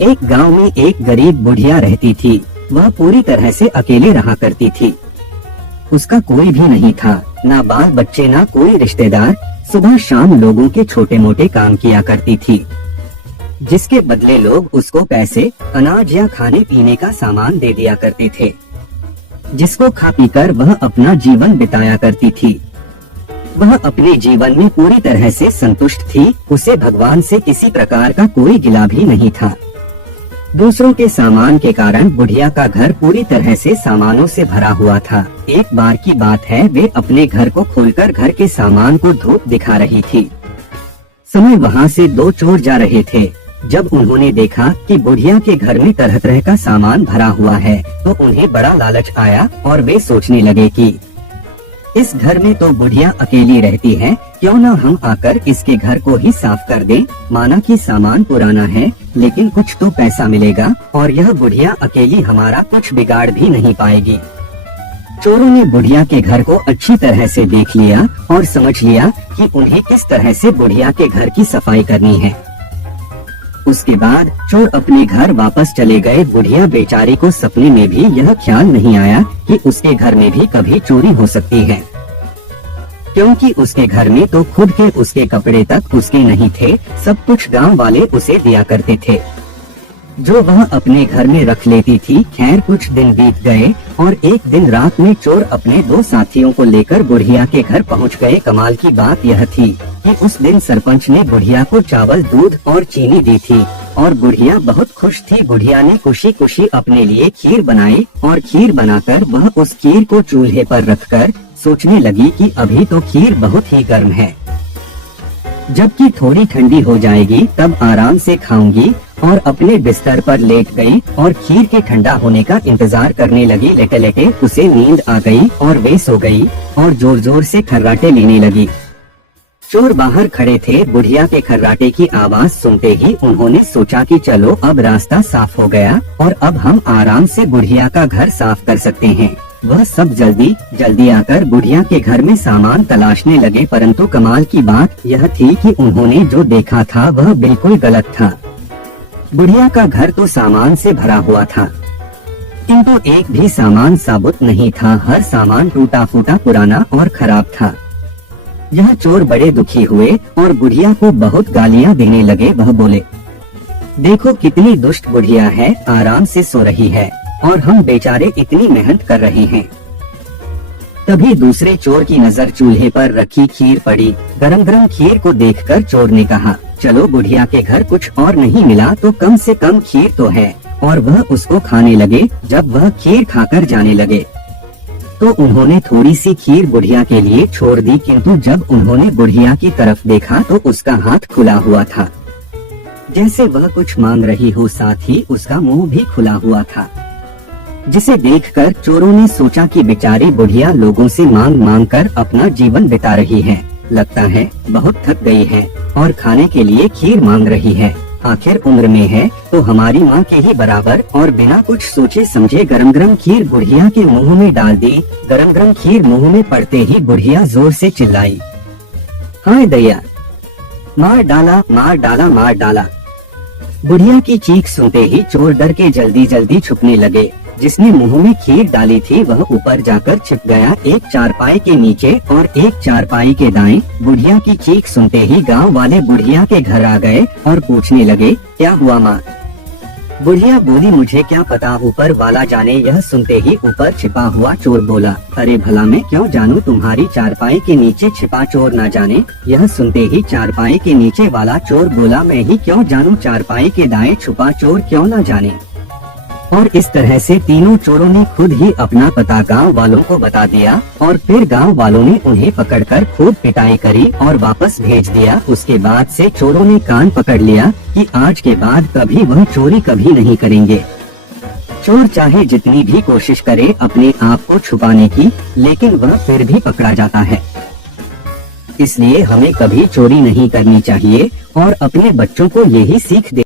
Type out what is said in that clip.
एक गांव में एक गरीब बुढ़िया रहती थी। वह पूरी तरह से अकेले रहा करती थी। उसका कोई भी नहीं था, ना बाल बच्चे ना कोई रिश्तेदार। सुबह शाम लोगों के छोटे मोटे काम किया करती थी, जिसके बदले लोग उसको पैसे, अनाज या खाने पीने का सामान दे दिया करते थे, जिसको खा पी कर वह अपना जीवन बिताया करती थी। वह अपने जीवन में पूरी तरह से संतुष्ट थी। उसे भगवान से किसी प्रकार का कोई गिला भी नहीं था। दूसरों के सामान के कारण बुढ़िया का घर पूरी तरह से सामानों से भरा हुआ था। एक बार की बात है, वे अपने घर को खोलकर घर के सामान को धूप दिखा रही थी। समय वहाँ से दो चोर जा रहे थे। जब उन्होंने देखा कि बुढ़िया के घर में तरह तरह का सामान भरा हुआ है, तो उन्हें बड़ा लालच आया और वे सोचने लगे कि इस घर में तो बुढ़िया अकेली रहती है, क्यों न हम आकर इसके घर को ही साफ कर दें। माना कि सामान पुराना है, लेकिन कुछ तो पैसा मिलेगा और यह बुढ़िया अकेली हमारा कुछ बिगाड़ भी नहीं पाएगी। चोरों ने बुढ़िया के घर को अच्छी तरह से देख लिया और समझ लिया कि उन्हें किस तरह से बुढ़िया के घर की सफाई करनी है। उसके बाद चोर अपने घर वापस चले गए। बुढ़िया बेचारी को सपने में भी यह ख्याल नहीं आया कि उसके घर में भी कभी चोरी हो सकती है, क्योंकि उसके घर में तो खुद के उसके कपड़े तक उसके नहीं थे। सब कुछ गांव वाले उसे दिया करते थे, जो वह अपने घर में रख लेती थी। खैर कुछ दिन बीत गए और एक दिन रात में चोर अपने दो साथियों को लेकर बुढ़िया के घर पहुंच गए। कमाल की बात यह थी कि उस दिन सरपंच ने बुढ़िया को चावल, दूध और चीनी दी थी और बुढ़िया बहुत खुश थी। बुढ़िया ने खुशी खुशी अपने लिए खीर बनाई और खीर बनाकर वह उस खीर को चूल्हे पर रखकर सोचने लगी कि अभी तो खीर बहुत ही गर्म है, जबकि थोड़ी ठंडी हो जाएगी तब आराम से खाऊंगी। और अपने बिस्तर पर लेट गई और खीर के ठंडा होने का इंतजार करने लगी। लेटे लेटे उसे नींद आ गई और वे सो गई और जोर जोर से खर्राटे लेने लगी। चोर बाहर खड़े थे। बुढ़िया के खर्राटे की आवाज सुनते ही उन्होंने सोचा कि चलो अब रास्ता साफ हो गया और अब हम आराम से बुढ़िया का घर साफ कर सकते हैं। वह सब जल्दी जल्दी आकर बुढ़िया के घर में सामान तलाशने लगे, परंतु कमाल की बात यह थी कि उन्होंने जो देखा था वह बिल्कुल गलत था। बुढ़िया का घर तो सामान से भरा हुआ था, किंतु एक भी सामान साबुत नहीं था। हर सामान टूटा फूटा, पुराना और खराब था। यह चोर बड़े दुखी हुए और बुढ़िया को बहुत गालियां देने लगे। वह बोले, देखो कितनी दुष्ट बुढ़िया है, आराम से सो रही है और हम बेचारे इतनी मेहनत कर रहे हैं। तभी दूसरे चोर की नजर चूल्हे पर रखी खीर पड़ी। गरम गरम खीर को देखकर चोर ने कहा, चलो बुढ़िया के घर कुछ और नहीं मिला तो कम से कम खीर तो है। और वह उसको खाने लगे। जब वह खीर खाकर जाने लगे तो उन्होंने थोड़ी सी खीर बुढ़िया के लिए छोड़ दी, किंतु जब उन्होंने बुढ़िया की तरफ देखा तो उसका हाथ खुला हुआ था, जैसे वह कुछ मांग रही हो। साथ ही उसका मुंह भी खुला हुआ था, जिसे देखकर चोरों ने सोचा कि बेचारी बुढ़िया लोगों से मांग मांग कर अपना जीवन बिता रही है। लगता है बहुत थक गई है और खाने के लिए खीर मांग रही है। आखिर उम्र में है तो हमारी माँ के ही बराबर। और बिना कुछ सोचे समझे गरम गरम खीर बुढ़िया के मुंह में डाल दी। गरम गरम खीर मुंह में पड़ते ही बुढ़िया जोर से चिल्लाई, हाय दैया, मार डाला मार डाला मार डाला। बुढ़िया की चीख सुनते ही चोर डर के जल्दी जल्दी छुपने लगे। जिसने मुंह में खीर डाली थी वह ऊपर जाकर छिप गया, एक चारपाई के नीचे और एक चारपाई के दाएं। बुढ़िया की चीख सुनते ही गांव वाले बुढ़िया के घर आ गए और पूछने लगे, क्या हुआ माँ? बुढ़िया बोली, मुझे क्या पता, ऊपर वाला जाने। यह सुनते ही ऊपर छिपा हुआ चोर बोला, अरे भला मैं क्यों जानूं, तुम्हारी चारपाई के नीचे छिपा चोर न जाने। यह सुनते ही चारपाई के नीचे वाला चोर बोला, मैं ही क्यों जानूं, चारपाई के दाएं छुपा चोर क्यों न जाने। और इस तरह से तीनों चोरों ने खुद ही अपना पता गांव वालों को बता दिया और फिर गांव वालों ने उन्हें पकड़कर खूब पिटाई करी और वापस भेज दिया। उसके बाद से चोरों ने कान पकड़ लिया कि आज के बाद कभी वह चोरी कभी नहीं करेंगे। चोर चाहे जितनी भी कोशिश करे अपने आप को छुपाने की, लेकिन वह फिर भी पकड़ा जाता है। इसलिए हमें कभी चोरी नहीं करनी चाहिए और अपने बच्चों को यही सीख दे